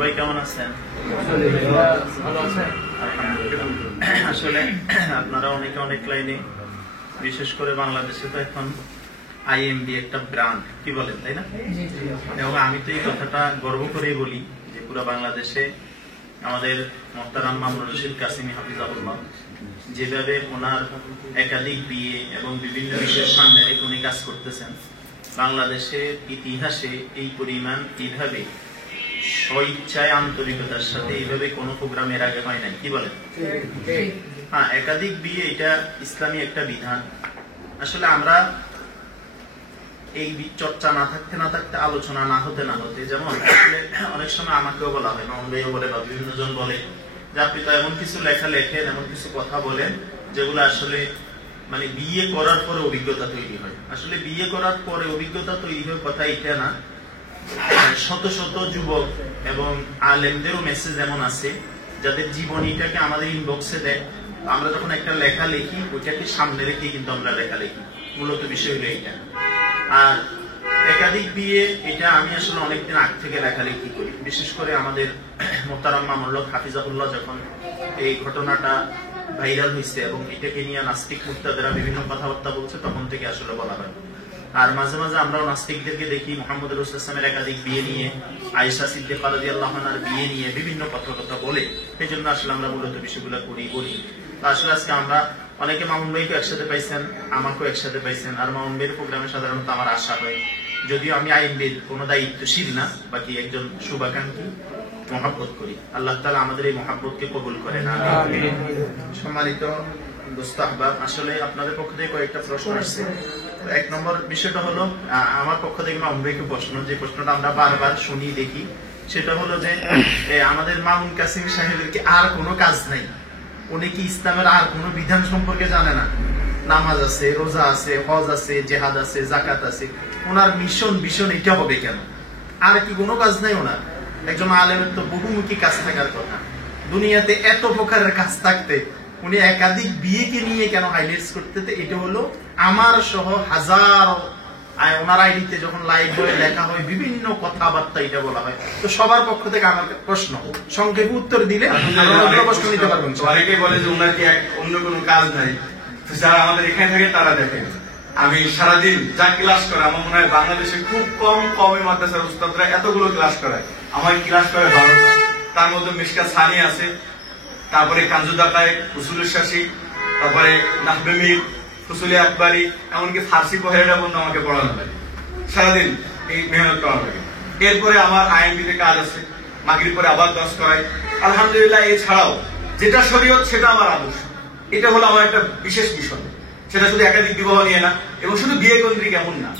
সবাই কেমন আছেন? আসলে আপনারা অনেকে অনেক লাইনে, বিশেষ করে বাংলাদেশে তো এখন আইএমবি একটা ব্র্যান্ড, কি বলেন, তাই না? এবং আমি তো এই কথাটা গর্ব করেই বলি যে পুরো বাংলাদেশে আমাদের মোহতারাম মামুনুর রশিদ কাসিমি হাফিজাহুল্লাহ যেভাবে ওনার একাধিক বিয়ে এবং বিভিন্ন বিষয়ের সামনে রেখে উনি কাজ করতেছেন, বাংলাদেশের ইতিহাসে এই পরিমাণ এইভাবে স্বইচ্ছায় আন্তরিকতার সাথে এইভাবে কোনো প্রোগ্রাম এর আগে হয় নাই, কি বলেন? হ্যাঁ, একাধিক বিয়ে এটা ইসলামী একটা বিধান। আসলে আমরা এই চর্চা না থাকতে না থাকতে, আলোচনা না হতে না হতে, যেমন অনেক সময় আমাকেও বলা হয়, মামুন ভাইও বলে বা বিভিন্ন জন বলে যে আপনি তো এমন কিছু লেখা লেখেন, এমন কিছু কথা বলেন যেগুলো আসলে মানে বিয়ে করার পরে অভিজ্ঞতা তৈরি হয়। আসলে বিয়ে করার পরে অভিজ্ঞতা তৈরি হয় কথা এটা না, শত শত যুবক এবং আলেমদেরও মেসেজ এমন আছে যাদের জীবনীটাকে আমাদের ইনবক্সে দেয়, আমরা যখন একটা লেখা লিখি ওইটাকে সামনে রেখে কিন্তু আমরা লেখা লিখি। মূলত বিষয় হলো এইটা। আর একাধিক বিয়ে এটা আমি আসলে অনেকদিন আগ থেকে লেখালেখি করি, বিশেষ করে আমাদের মোহতারাম মামুনুর হাফিজাহুল্লাহ যখন এই ঘটনাটা ভাইরাল হয়েছে এবং এটাকে নিয়ে নাস্তিক মুক্তাদেরা বিভিন্ন কথাবার্তা বলছে, তখন থেকে আসলে বলা হয়। আর মাঝে মাঝে আমরাও নাস্তিকদেরকে দেখি মুহাম্মদ রাসূলের একাধিক বিয়ে নিয়ে, আয়েশা সিদ্দিকা রাদিয়াল্লাহু আনহার বিয়ে নিয়ে বিভিন্ন কথা বলে, এই জন্য আসলে আমরা মূলত বিষয়গুলো বলি। আসলে আজকে আমরা অনেকে মামুন ভাইকে একসাথে পাইছেন, আমাকেও একসাথে পাইছেন। আর মামুন ভাইয়ের প্রোগ্রামে সাধারণত আমার আশা হয়, যদিও আমি আইনবিদ, কোনো দায়িত্বশীল না, বাকি একজন শুভাকাঙ্ক্ষী, মহাব্বত করি। আল্লাহ তাআলা আমাদের এই মহাব্বতকে কবুল করেন। সম্মানিত দোস্ত আহবাব, আসলে আপনাদের পক্ষ থেকে কয়েকটা প্রশ্ন আসছে। এক নম্বর বিষয়টা হলো আমার পক্ষ থেকে মামুন ভাইকে প্রশ্ন, যে প্রশ্নটা আমরা বারবার শুনি দেখি, সেটা হলো যে আমাদের মামুন কাসিম সাহেবের কি আর কোনো কাজ নাই? উনি কি ইসলামের আর কোনো বিধান সম্পর্কে জানে না? নামাজ আছে, রোজা আছে, হজ আছে, জেহাদ আছে, জাকাত আছে, ওনার মিশন এটা হবে কেন? আর কি কোনো কাজ নাই ওনার? একজন আলেমের তো বহুমুখী কাজ থাকার কথা। দুনিয়াতে এত প্রকারের কাজ থাকতে উনি একাধিক বিয়েকে নিয়ে কেন হাইলাইটস করতে? এটা হলো আমার সহ হাজার ওনার আইডিতে যখন লাইভ বলে লেখা হয়, বিভিন্ন কথাবার্তা এটা বলা হয়। তো সবার পক্ষ থেকে আমার প্রশ্ন, সংক্ষেপে উত্তর দিলে প্রশ্ন নিতে পারবেন। অনেকে বলে যে ওনার কি অন্য কোনো কাজ নাই, যারা আমাদের এখানে থাকে তারা দেখেন। আমি সারাদিন যা ক্লাস করে, আমার মনে হয় বাংলাদেশে খুব কমই মাদ্রাসার উস্তাদরা এতগুলো ক্লাস করায়। আমার ক্লাস করে 12টা, তার মধ্যে মিশকা সানি আছে, তারপরে কাঞ্জুদাকায়, উসুলুল শাসি, তারপরে নাহবে মির, ফুসুলি আকবরি, এমনকি ফার্সি পহেরা বন্ধু আমাকে পড়ানো লাগে। সারাদিন এই মেহনত করা লাগে। এরপরে আমার আইএমবিতে কাজ আছে, মাগরিব পরে আবার 10 করাই। আলহামদুলিল্লাহ, এছাড়াও যেটা শরীয়ত সেটা আমার আদর্শ, এটা হলো আমার একটা বিশেষ বিষয়। সেটা শুধু একাধিক বিবাহ নিয়ে না, এবং শুধু বিয়ে কেন্দ্রিক এমন না।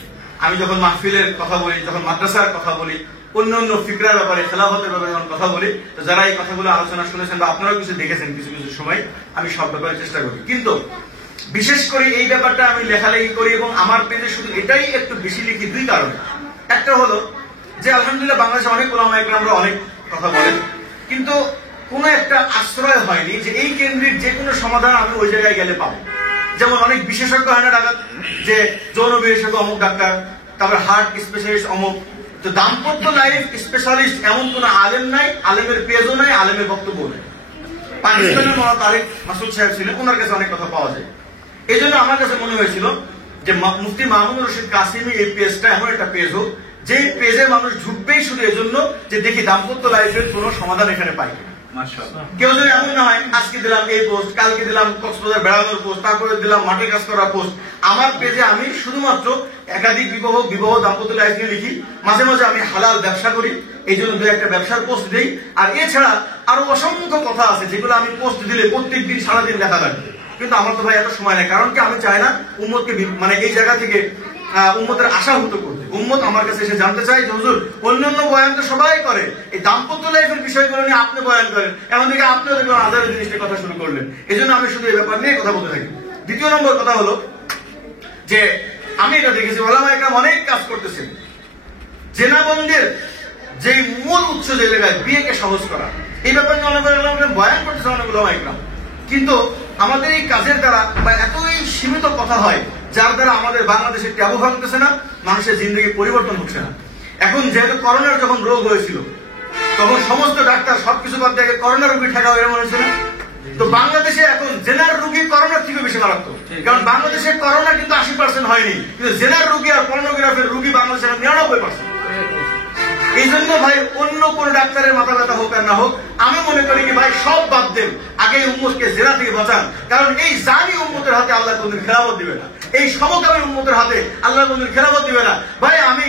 আমি যখন মাহফিলের কথা বলি, যখন মাদ্রাসার কথা বলি, অন্যান্য ফিকরার ব্যাপারে, খেলাফতের ব্যাপারে যখন কথা বলি, তো যারা এই কথাগুলো আলোচনা শুনেছেন বা আপনারাও কিছু দেখেছেন কিছু কিছু সময়, আমি সব ব্যাপারে চেষ্টা করি। কিন্তু বিশেষ করে এই ব্যাপারটা আমি লেখালেখি করি এবং আমার পেজে শুধু এটাই একটু বেশি লিখি দুই কারণে। একটা হলো যে আলহামদুলিল্লাহ বাংলাদেশে অনেক ওলামা একরামরা অনেক কথা বলেন, কিন্তু কোনো একটা আশ্রয় হয়নি যে এই কেন্দ্রিক যে কোনো সমাধান আমি ওই জায়গায় গেলে পাবো। যেমন অনেক বিশেষজ্ঞ হয় না ঢাকা, যে যৌন বিশেষজ্ঞ অমুক ডাক্তার, তারপর হার্ট স্পেশালিস্ট অমুক, তো দাম্পত্য লাইফ স্পেশালিস্ট এমন কোন আলেম নাই, আলেমের পেজও নাই, আলেমের বক্তব্য নেই। পাকিস্তানের মহান তারেক মাসুদ সাহেব ছিলেন, ওনার কাছে অনেক কথা পাওয়া যায়। এই জন্য আমার কাছে মনে হয়েছিল যে মুফতি মামুনুর রশিদ কাসিমি এই পেজটা এমন একটা পেজ হোক, যে পেজে মানুষ ঢুকবেই শুধু এজন্য যে দেখি দাম্পত্য লাইফের কোন সমাধান এখানে পাই। কেউ যদি এমন না হয় আজকে দিলাম এই পোস্ট, কালকে দিলাম কক্সবাজার বেড়ানোর পোস্ট, তারপরে দিলাম মাঠে কাজ করা পোস্ট। আমার পেজে আমি শুধুমাত্র একাধিক বিবাহ দাম্পত্য লাইফ নিয়ে লিখি। মাঝে মাঝে আমি হালাল ব্যবসা করি, এই জন্য দু একটা ব্যবসার পোস্ট দিই। আর এছাড়া আরো অসংখ্য কথা আছে যেগুলো আমি পোস্ট দিলে প্রত্যেক দিন সারাদিন লেখা লাগবে, কিন্তু আমার তো ভাই এত সময় নেই। কারণ কি, আমি চাই না উম্মতকে মানে এই জায়গা থেকে উম্মতের আশাহত করতে। উম্মত আমার কাছে এসে জানতে চাই যে হুজুর অন্যান্য বয়ান তো সবাই করে, এই দাম্পত্য লাইফের বিষয়গুলো নিয়ে আপনি বয়ান করেন, এমন দিকে আপনিও দেখবেন আজারের জিনিস নিয়ে কথা শুরু করলেন। এই জন্য আমি শুধু এই ব্যাপার নিয়ে কথা বলতে থাকি। দ্বিতীয় নম্বর কথা হলো যে আমি এটা দেখেছি ওলামা একরাম অনেক কাজ করতেছেন জেনাবন্দের যে মূল উৎস যে জায়গায় বিয়েকে সহজ করা, এই ব্যাপার নিয়ে অনেক বয়ান করতেছে অনেক ওলামা একরাম। কিন্তু আমাদের এই কাজের দ্বারা বা এতই সীমিত কথা হয়, যার দ্বারা আমাদের বাংলাদেশের ট্যাবু ভাঙতেছে না, মানুষের জিন্দগি পরিবর্তন হচ্ছে না। এখন যেহেতু করোনার যখন রোগ হয়েছিল, তখন সমস্ত ডাক্তার সবকিছু বাদ দিয়ে করোনা রোগী ঠেকাও এরকম হয়েছে না? তো বাংলাদেশে এখন জেনার রোগী করোনার থেকে বেশি মারাত্মক, কারণ বাংলাদেশে করোনা কিন্তু 80% হয়নি, কিন্তু জেনার রোগী আর পর্নোগ্রাফের রোগী বাংলাদেশে 99%। এই জন্য ভাই অন্য কোন ডাক্তারের মাথা ব্যথা হোক আর না হোক, আমি মনে করি কি ভাই সব বাদ দেন, আগে উম্মতকে জেনা থেকে বাঁচান, কারণ এই জানি উম্মতের হাতে আল্লাহ কোনদিন খেলাফত দিবে না, এই সমকামী উম্মতের হাতে আল্লাহ কোনদিন খেলাফত দিবে না। ভাই আমি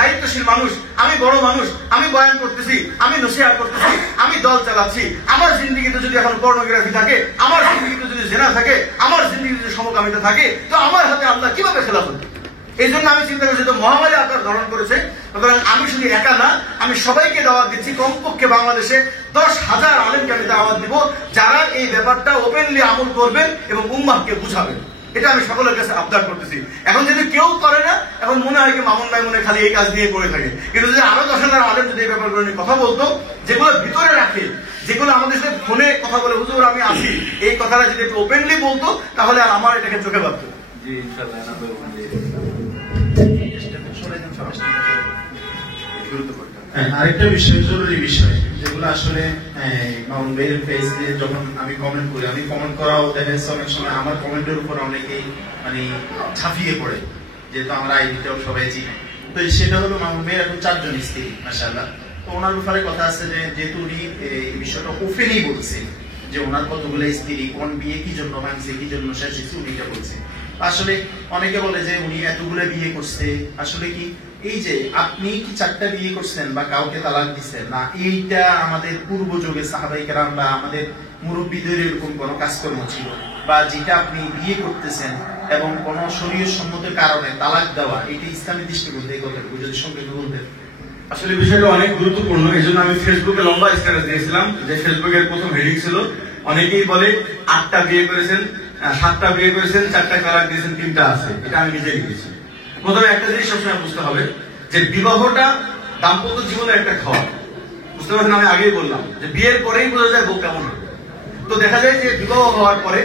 দায়িত্বশীল মানুষ, আমি বড় মানুষ, আমি বয়ান করতেছি, আমি নসিহত করতেছি, আমি দল চালাচ্ছি, আমার জিন্দেগিতে যদি এখন পর্নোগ্রাফি থাকে, আমার জিন্দেগিতে যদি জেনা থাকে, আমার জিন্দেগিতে যদি সমকামিতা থাকে, তো আমার হাতে আল্লাহ কিভাবে খেলাফত দিবে? এই জন্য আমি চিন্তা করছি, তো মহামারী আকার ধারণ করেছে, সুতরাং আমি শুধু একা না, আমি সবাইকে দাওয়াত দিচ্ছি, কমপক্ষে বাংলাদেশে 10,000 আলেমকে আমি দাওয়াত দিব, যারা এই ব্যাপারটা ওপেনলি আমল করবেন এবং উম্মাহকে বুঝাবেন। এটা আমি সকলের কাছে আবদার করতেছি। এখন যদি কেউ করে না, এখন মনে হয় কি মামুন ভাই মনে খালি এই কাজ নিয়ে পড়ে থাকে, কিন্তু যদি আরো 10,000 আলেম যদি এই ব্যাপারগুলো নিয়ে কথা বলতো, যেগুলো ভিতরে রাখে, যেগুলো আমাদের সাথে ফোনে কথা বলে হুজুর আমি আসি, এই কথাটা যদি একটু ওপেনলি বলতো, তাহলে আর আমার এটাকে চোখে বাঁধতো। জি ইনশাআল্লাহ আরেকটা বিষয়, জরুরি বিষয়, যেগুলো আসলে মামুন ভাইয়ের পেজ দিয়ে যখন আমি কমেন্ট করি, আমি কমেন্ট করাও দেখা যাচ্ছে অনেক সময় আমার কমেন্টের উপর অনেকেই মানে ঝাঁপিয়ে পড়ে, যেহেতু আমরা আইডিটাও সবাই চিনি। তো সেটা হলো মামুন ভাইয়ের এখন 4 জন স্ত্রী, মাশাআল্লাহ। তো ওনার ব্যাপারে কথা আছে যে যেহেতু উনি এই বিষয়টা ওপেনই বলছে যে ওনার কতগুলো স্ত্রী, কোন বিয়ে কি জন্য ভাঙছে, কি জন্য শেষ হয়েছে, উনি এটা বলছে। আসলে অনেকে বলে যে উনি এতগুলো বিয়ে করছে, আসলে কি এই যে আপনি কি 4টা বিয়ে করছেন বা কাউকে তালাক দিচ্ছেন না, এইটা আমাদের পূর্ব যুগে সাহাবায়ে কেরাম বা আমাদের মুরব্বীদের এরকম কোন কাজকর্ম ছিল, বা যেটা আপনি বিয়ে করতেছেন এবং কোন শরীয়ত সম্মত কারণে তালাক দেওয়া, এটা ইসলামী দৃষ্টিকোণ থেকে কতটুকু যদি সংক্ষেপে বলতেন। আসলে বিষয়টা অনেক গুরুত্বপূর্ণ, এই জন্য আমি ফেসবুকে লম্বা স্ট্যাটাস দিয়েছিলাম, যে ফেসবুকের প্রথম হেডিং ছিল অনেকেই বলে 8টা বিয়ে করেছেন, 7টা বিয়ে করেছেন, 4টা তালাক দিয়েছেন, 3টা আছে। এটা আমি নিজে লিখেছি। প্রথমে একটা জিনিস সবসময় বুঝতে হবে যে বিবাহটা দাম্পত্য জীবনের একটা খাওয়া, বুঝতে পারছেন? আমি আগেই বললাম যে বিয়ের পরেই বোঝা যায় বউ কেমন হবে। তো দেখা যায় যে বিবাহ হওয়ার পরে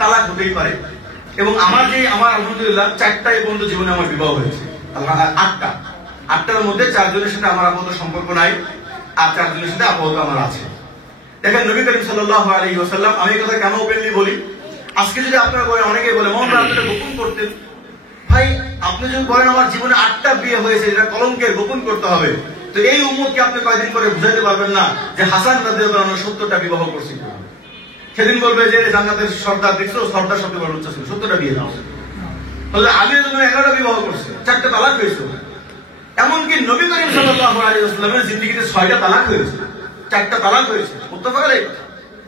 তালাক হতেই পারে, এবং আমার আলহামদুলিল্লাহ 4টা এই পর্যন্ত জীবনে আমার বিবাহ হয়েছে, 8টার মধ্যে 4 জনের সাথে আমার আপাতত সম্পর্ক নাই, আর 4 জনের সাথে আপাতত আমার আছে। দেখেন নবী করিম সাল্লাল্লাহু আলাইহি ওয়াসাল্লাম, আমি এই কথা কেন ওপেনলি বলি, আজকে যদি আপনারা বলেন, অনেকেই বলে মোহাম্মদ আপনি গোপন করতেন, ভাই আপনি যদি বলেন আমার জীবনে 8টা বিয়ে হয়েছে, এটা কলঙ্কের, গোপন করতে হবে, তো এই উম্মতকে আপনি কয়দিন করে বুঝাইতে পারবেন না যে হাসান রাদিয়াল্লাহু আনহু 70টা বিবাহ করছিল। সেদিন বলবে যে জান্নাতের সর্দার দেখছো, সর্দার শব্দ বড় উচ্চ ছিল, 70টা বিয়ে দাও। তাহলে আলী রাদিয়াল্লাহু আনহু 11টা বিবাহ করছে, 4টা তালাক হয়েছে। এমনকি নবী করিম সাল্লাল্লাহু আলাইহি ওয়াসাল্লামের জিন্দেগিতে 6টা তালাক হয়েছে, 4টা তালাক হয়েছে, মুত্তাফাক আলাইহি কথা,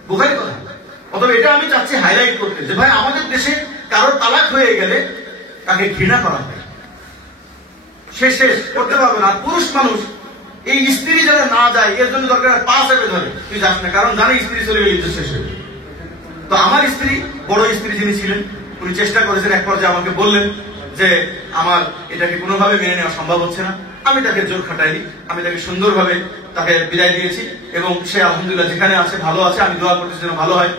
বুখারী কথা। অতএব এটা আমি চাচ্ছি হাইলাইট করতে, যে ভাই আমাদের দেশে কারোর তালাক হয়ে গেলে তাকে ঘৃণা করা হয়, সে শেষ করতে পারবে না। পুরুষ মানুষ এই স্ত্রী যেন না যায়, এর জন্য দরকার 5 চেপে ধরে, তুই যাস না, কারণ জানি স্ত্রী চলে গেলে ইজ্জত শেষ হয়ে। তো আমার স্ত্রী, বড় স্ত্রী যিনি ছিলেন, উনি চেষ্টা করেছেন, এক পর্যায়ে আমাকে বললেন যে আমার এটাকে কোনোভাবে মেনে নেওয়া সম্ভব হচ্ছে না। আমি তাকে জোর খাটাইনি, আমি তাকে সুন্দরভাবে তাকে বিদায় দিয়েছি, এবং সে আলহামদুলিল্লাহ যেখানে আছে ভালো আছে, আমি দোয়া করতেছি যেন ভালো হয়।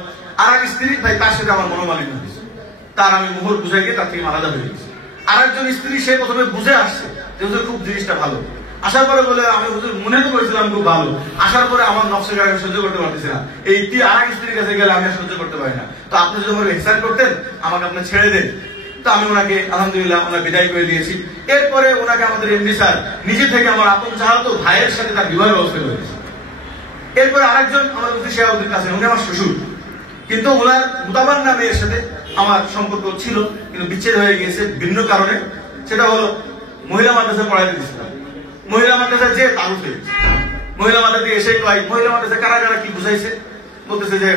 আর এক স্ত্রী, ভাই তার সাথে আমার মনোমালিন্য হয়েছে, তার আমি মোহর বুঝাই গিয়ে তার থেকে আলাদা হয়ে গেছি। আর একজন স্ত্রী, সে প্রথমে বুঝে আসছে যে হুজুর খুব জিনিসটা ভালো, আসার পরে বলে আমি হুজুর মনে তো করেছিলাম খুব ভালো, আসার পরে আমার নকশা গায়ে সহ্য করতে পারতেছি না, এই আর এক স্ত্রীর কাছে গেলে আমি আর সহ্য করতে পারি না, তো আপনি যদি আমার এহসান করতেন, আমাকে আপনি ছেড়ে দেন। তো আমি ওনাকে আলহামদুলিল্লাহ ওনার বিদায় করে দিয়েছি। এরপরে ওনাকে আমাদের এমডি স্যার নিজে থেকে আমার আপন চাহাতো ভাইয়ের সাথে তার বিবাহ ব্যবস্থা করেছে। এরপরে আরেকজন আমার মুফতি শিহাবুদ্দিন কাসেম, উনি আমার শ্বশুর, কিন্তু ওনার মুতাবান্না মেয়ের সাথে আমার সম্পর্ক ছিল, কিন্তু বিচ্ছেদ হয়ে গিয়েছে ভিন্ন কারণে। সেটা হলো মহিলা মাদ্রাসা পড়াইতে দিয়েছিলাম, মহিলা মাদ্রাসা যে তারুফ হয়েছে, মহিলা মাদ্রাসা এসে কয় মহিলা মাদ্রাসা কারা কারা কি বুঝাইছে, বলতেছে যে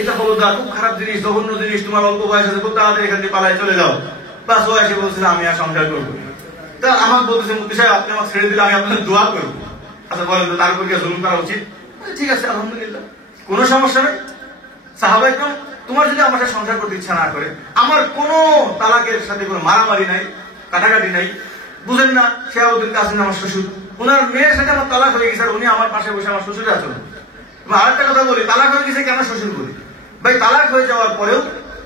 এটা হলো দা খুব খারাপ জিনিস, জঘন্য জিনিস, তোমার অল্প বয়স আছে, খুব তাড়াতাড়ি এখান থেকে পালায় চলে যাও। বাস ও এসে বলছে আমি আর সংসার করবো। তা আমার বলতেছে মুফতি সাহেব আপনি আমার ছেড়ে দিলে আমি আপনার দোয়া করবো। আচ্ছা বলেন তো তার উপর কি জুলুম করা উচিত? ঠিক আছে আলহামদুলিল্লাহ, কোনো সমস্যা নেই। সাহাবায়ে কেরাম, তোমার যদি আমার সাথে সংসার করতে ইচ্ছা না করে, আমার কোনো তালাকের সাথে কোনো মারামারি নাই, কাটাকাটি নাই, বুঝেন না? শিহাবুদ্দিন কাসেম আমার শ্বশুর, ওনার মেয়ের সাথে আমার তালাক হয়ে গেছে, আর উনি আমার পাশে বসে আমার শ্বশুরের আচরণ। আরেকটা কথা বলি, তালাক হয়ে গেছে কেন শ্বশুর বলি? ভাই তালাক হয়ে যাওয়ার পরেও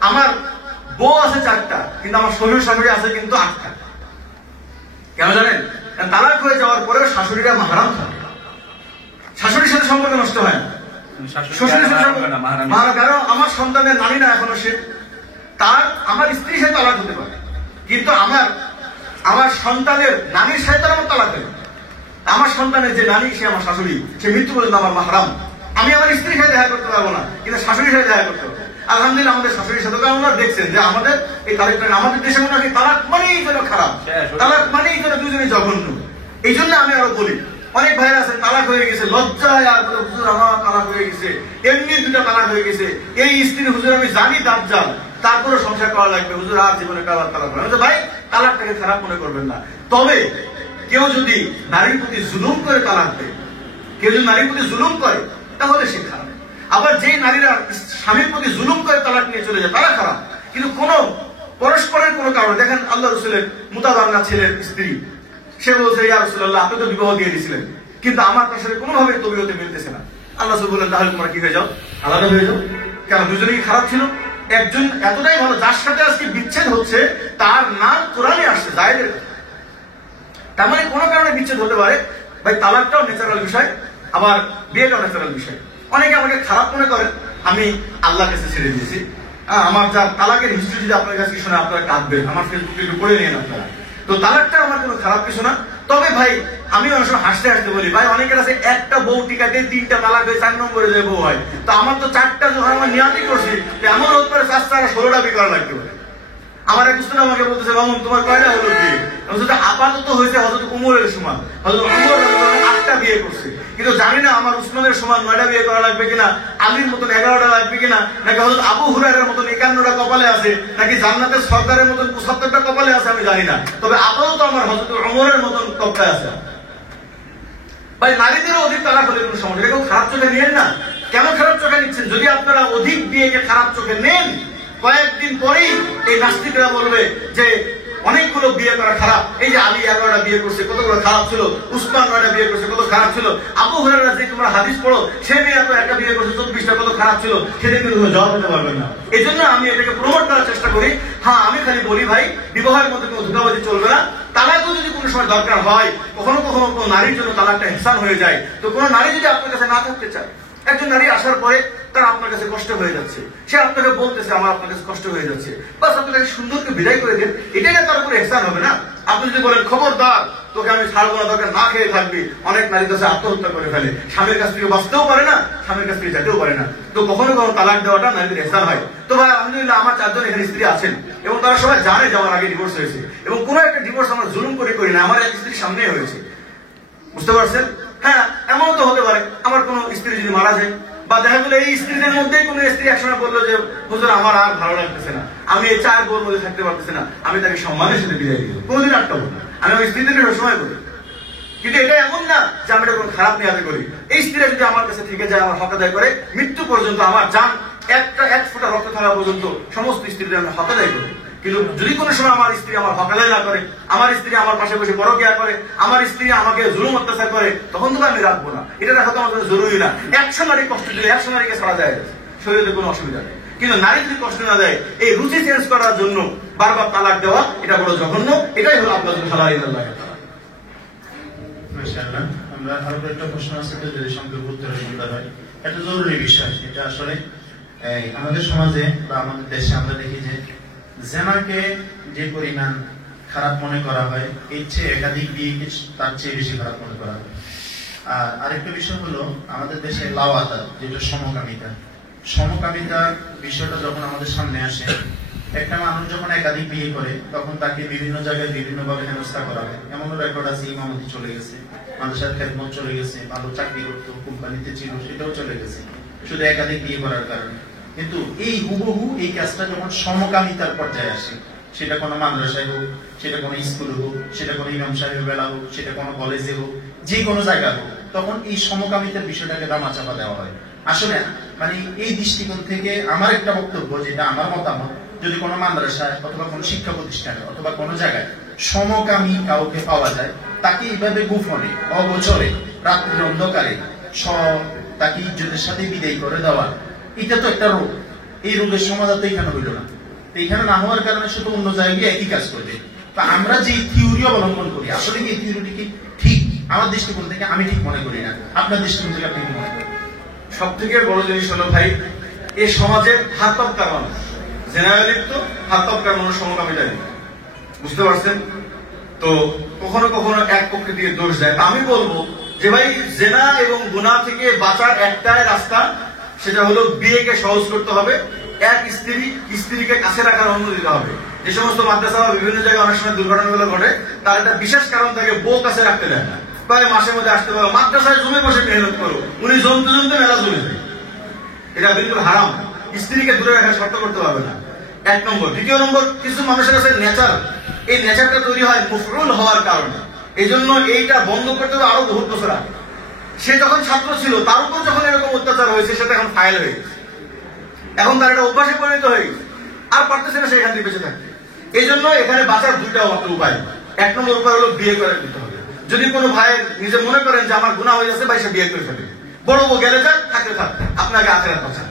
আমার বউ আছে 4টা, কিন্তু আমার শ্বশুর শাশুড়ি আছে কিন্তু 8টা। কেন জানেন? তালাক হয়ে যাওয়ার পরেও শাশুড়িরা মাহারাম থাকে, শাশুড়ির সাথে সম্পর্ক নষ্ট হয় না, শ্বশুরের সাথে কারণ আমার সন্তানের নানি না এখনো সে, তার আমার স্ত্রীর সাথে তালাক হতে পারে, কিন্তু আমার সন্তানের নানির সাথে তার আমার তালাক দেবে। আমার সন্তানের যে নানি সে আমার শাশুড়ি, সে মৃত্যু পর্যন্ত আমার মাহরাম। আমি আমার স্ত্রীর সাথে দেখা করতে পারবো না, কিন্তু শাশুড়ির সাথে দেখা করতে পারবো। আলহামদুলিল্লাহ আমাদের শাশুড়ির সাথে আপনারা দেখছেন যে আমাদের এই তারিখটা আমাদের দেশে মনে হয় তালাক মানেই যেন খারাপ, তালাক মানেই যেন দুজনে জঘন্য। এই জন্য আমি আরো বলি, অনেক ভাইরা আছে তালাক হয়ে গেছে লজ্জায়, আর হুজুর আমার তালাক হয়ে গেছে, এমনি দুটা তালাক হয়ে গেছে, এই স্ত্রী হুজুর আমি জানি দাজ্জাল, তারপরে সংসার করা লাগবে হুজুর, আর জীবনে কাবার তালাক হবে। ভাই তালাকটাকে খারাপ মনে করবেন না, তবে কেউ যদি নারীর প্রতি জুলুম করে তালাক দেয়, কেউ যদি নারীর প্রতি জুলুম করে তাহলে সে খারাপ। আবার যে নারীরা স্বামীর প্রতি জুলুম করে তালাক নিয়ে চলে যায় তারা খারাপ। কিন্তু কোন পরস্পরের কোন কারণে দেখেন আল্লাহ রসুলের মুতাবান্না ছেলের স্ত্রী, সে বলছে ইয়া রাসূলুল্লাহ আপনি তো বিবাহ দিয়ে দিয়েছিলেন, কিন্তু আমার তার সাথে কোনোভাবে তবিয়তে মিলতেছে না। আল্লাহ রাসূল বললেন তাহলে তোমরা কি হয়ে যাও, আলাদা হয়ে যাও। কেন দুজনেই খারাপ ছিল? একজন এতটাই ভালো যার সাথে আজকে বিচ্ছেদ হচ্ছে তার নাম কোরআনে আসছে জায়েদের কথা। তার মানে কোনো কারণে বিচ্ছেদ হতে পারে। ভাই তালাকটাও ন্যাচারাল বিষয়, আবার বিয়েটাও ন্যাচারাল বিষয়। অনেকে আমাকে খারাপ মনে করেন, আমি আল্লাহর কাছে ছেড়ে দিয়েছি। আমার যা তালাকের হিস্ট্রি যদি আপনার কাছে শুনে আপনারা কাঁদবেন, আমার ফেসবুকে একটু পড়ে নিন আপনারা। তো তালাকটা আমার কোনো খারাপ কিছু না। তবে ভাই আমি অনেক সময় হাসতে হাসতে বলি, ভাই অনেকের আছে একটা বউ টিকাতে 3টা তালাক হয়ে 4 নম্বরে যে বউ হয়, তো আমার তো 4টা যখন আমার নিয়াতি করছি, এমন হতে পারে 4-16টা বিয়ে করা লাগতে পারে। আমার এক উস্তাদ আমাকে বলতেছে মামুন তোমার কয়টা হলো বিয়ে? আপাতত হয়েছে হযরত উমরের সমান, হযরত উমর 8টা বিয়ে করছে, কিন্তু জানি না আমার উসমানের সমান 9টা বিয়ে করা লাগবে কিনা, আলীর মতন 11টা লাগবে কিনা, নাকি হযরত আবু হুরায়রার মতন 51টা কপালে আছে, নাকি জান্নাতের সরদারের মতন 75টা কপালে আছে, আমি জানি না। তবে আপাতত আমার হযরত উমরের মতন কপালে আছে। ভাই নারীদেরও অধিক তালাক হলে কোনো সমস্যা, এটা কেউ খারাপ চোখে নিয়েন না। কেন খারাপ চোখে নিচ্ছেন? যদি আপনারা অধিক বিয়েকে খারাপ চোখে নেন, কয়েকদিন পরেই এই নাস্তিকরা বলবে যে অনেকগুলো বিয়ে করা খারাপ। এই যে আলী 11টা বিয়ে করছে, কতগুলো খারাপ ছিল, উসমান 9টা বিয়ে করছে, কত খারাপ ছিল, আবু হুরায়রা যে তোমরা হাদিস পড়ো সে মেয়ে একটা বিয়ে করছে 24টা, কত খারাপ ছিল, সেটা কিন্তু জবাব দিতে পারবেন না। এই জন্য আমি এটাকে প্রমোট করার চেষ্টা করি। হ্যাঁ আমি খালি বলি ভাই বিবাহের মধ্যে কোনো ধোঁকাবাজি চলবে না। তালাকও যদি কোনো সময় দরকার হয়, কখনো কখনো কোনো নারীর জন্য তালাকটা ইহসান হয়ে যায়, তো কোনো নারী যদি আপনার কাছে না থাকতে চায়, একজন নারী আসার পরে তার আপনার কাছে কষ্ট হয়ে যাচ্ছে, সে আপনাকে বলতেছে আমার আপনার কাছে কষ্ট হয়ে যাচ্ছে, বাস আপনাকে সুন্দরকে বিদায় করে দেন, এটাই না তার উপরে ইহসান হবে না? আপনি যদি বলেন খবরদার তোকে আমি ছাড়বো না, দরকার না খেয়ে থাকবি, অনেক নারী কাছে আত্মহত্যা করে ফেলে, স্বামীর কাছ থেকে বাঁচতেও পারে না, স্বামীর কাছ থেকে যেতেও পারে না। তো কখনো কখনো তালাক দেওয়াটা নারীদের ইহসান হয়। তো ভাই আলহামদুলিল্লাহ আমার 4 জন এখানে স্ত্রী আছেন এবং তারা সবাই জানে যে আমার আগে ডিভোর্স হয়েছে, এবং কোনো একটা ডিভোর্স আমরা জুলুম করে করি না, আমার এক স্ত্রীর সামনেই হয়েছে। বুঝতে পারছেন? হ্যাঁ এমন তো হতে পারে আমার কোন স্ত্রী যদি মারা যায়, বা দেখা গেলো এই স্ত্রীদের মধ্যেই কোন স্ত্রী একসময় বললো যে হুজুর আমার আর ভালো লাগতেছে না, আমি এই 4 বউর মধ্যে থাকতে পারতেছি না, আমি তাকে সম্মানের সাথে বিদায় দিই, কোনোদিন আটকাবো না। আমি ওই স্ত্রীদেরকে সবসময় বলি, কিন্তু এটা এমন না যে আমি এটা কোনো খারাপ নিয়াতে করি। এই স্ত্রীরা যদি আমার কাছে থেকে যায়, আমার হক আদায় করে, মৃত্যু পর্যন্ত আমার জান এক ফোঁটা রক্ত থাকা পর্যন্ত সমস্ত স্ত্রীদের আমি হক আদায় করি। কিন্তু যদি কোনো সময় আমার স্ত্রী আমার হক আদায় না করে, আমার স্ত্রী আমার পাশে বসে পরকিয়া করে, আমার স্ত্রী আমাকে জুলুম অত্যাচার করে, তখন তো আমি রাখবো না। এটা রাখা তো আমার জন্য জরুরি না। 100 নারী কষ্ট দিলে 100 নারীকে ছাড়া যায়, শরীরে কোনো অসুবিধা নেই। কিন্তু নারী যদি কষ্ট না দেয়, এই রুচি চেঞ্জ করার জন্য বারবার তালাক দেওয়া, এটা বড় জঘন্য। এটাই হলো আপনার জন্য হালাল। মাশাআল্লাহ। আমরা আরো একটা প্রশ্ন আছে, যদি সংক্ষেপে উত্তরের সুবিধা হয়। এটা জরুরি বিষয়। এটা আসলে আমাদের সমাজে বা আমাদের দেশে আমরা দেখি যে জেনাকে যে পরিমাণ খারাপ মনে করা হয়, এর চেয়ে একাধিক বিয়েকে তার চেয়ে বেশি খারাপ মনে করা হয়। আর আরেকটা বিষয় হলো আমাদের দেশে লাওয়াতা, যেটা সমকামিতার বিষয়টা যখন আমাদের সামনে আসে, একটা মানুষ যখন একাধিক বিয়ে করে তখন তাকে বিভিন্ন জায়গায় বিভিন্ন ভাবে হেনস্থা করা হয়। এমনও রেকর্ড আছে, ইমামতি চলে গেছে, মানুষের খেদমত চলে গেছে, ভালো চাকরি করতো, কোম্পানিতে ছিল, সেটাও চলে গেছে শুধু একাধিক বিয়ে করার কারণে। কিন্তু এই হুবহু এই কাজটা যখন সমকামিতার পর্যায়ে আসে, সেটা কোনো মাদ্রাসায় হোক, সেটা কোনো স্কুলে হোক, সেটা কোনো ইমাম সাহেবের বেলা হোক, সেটা কোনো কলেজে হোক, যে কোনো জায়গায় হোক, তখন এই সমকামিতার বিষয়টাকে দামাচাপা দেওয়া হয়। আসলে মানে এই দৃষ্টিকোণ থেকে আমার একটা বক্তব্য, যেটা আমার মতামত, যদি কোনো মাদ্রাসায় অথবা কোনো শিক্ষা প্রতিষ্ঠানে অথবা কোনো জায়গায় সমকামী কাউকে পাওয়া যায়, তাকে এইভাবে গোপনে অগোচরে রাত্রির অন্ধকারে তাকে ইজ্জতের সাথে বিদায় করে দেওয়া, এটা তো একটা রোগ। এই রোগের সমাধান তো এখানে হইল না। এখানে না হওয়ার কারণে শুধু অন্য জায়গায় একই কাজ করবে। তো আমরা যে থিওরি অবলম্বন করি, আসলে কি এই থিওরিটি কি ঠিক? আমার দৃষ্টিকোণ থেকে আমি ঠিক মনে করি না। আপনার দৃষ্টিকোণ থেকে আপনি কি মনে করেন? সব থেকে বড় জিনিস হলো ভাই, এই সমাজের হাত তবকার মানুষ, জেনারেলিপ্ত হাত তবকার মানুষ সমকামিতা নেই, বুঝতে পারছেন? তো কখনো কখনো এক পক্ষে দিয়ে দোষ দেয়। আমি বলবো যে ভাই, জেনা এবং গুনাহ থেকে বাঁচার একটাই রাস্তা, সেটা হলো বিয়েকে সহজ করতে হবে। এক স্ত্রীকে কাছে রাখার অনুমতি দিতে হবে। যে সমস্ত মাদ্রাসা বা বিভিন্ন জায়গায় অনেক সময় দুর্ঘটনাগুলো ঘটে, তার একটা বিশেষ কারণ থাকে, বউ কাছে রাখতে দেয় না, প্রায় মাসের মধ্যে আসতে পারো, মাদ্রাসায় জমে বসে মেহনত করো, উনি জমতে জমতে মেলা জমে যায়। এটা বিলকুল হারাম। স্ত্রীকে দূরে রাখার শর্ত করতে পারবে না, এক নম্বর। দ্বিতীয় নম্বর, কিছু মানুষের কাছে নেচার, এই নেচারটা তৈরি হয় মুফরুল হওয়ার কারণে। এই জন্য এইটা বন্ধ করতে হবে আরো বহুত বছর আগে। সে যখন ছাত্র ছিল, তার উপর যখন এরকম অত্যাচার হয়েছে, সেটা এখন ফাইল হয়ে গেছে, এখন তার একটা অভ্যাসে পরিণত হয়ে গেছে, আর পারতেছে না সে এখান থেকে বেঁচে থাকতে। এই জন্য এখানে বাঁচার দুইটা মাত্র উপায়। এক নম্বর উপায় হলো বিয়ে করে দিতে হবে। যদি কোনো ভাই নিজে মনে করেন যে আমার গুনাহ হয়ে যাচ্ছে, ভাই সে বিয়ে করে ফেলে, বড় বউ গেলে যাক, থাকলে থাক, আপনাকে আখেরাত বাঁচান।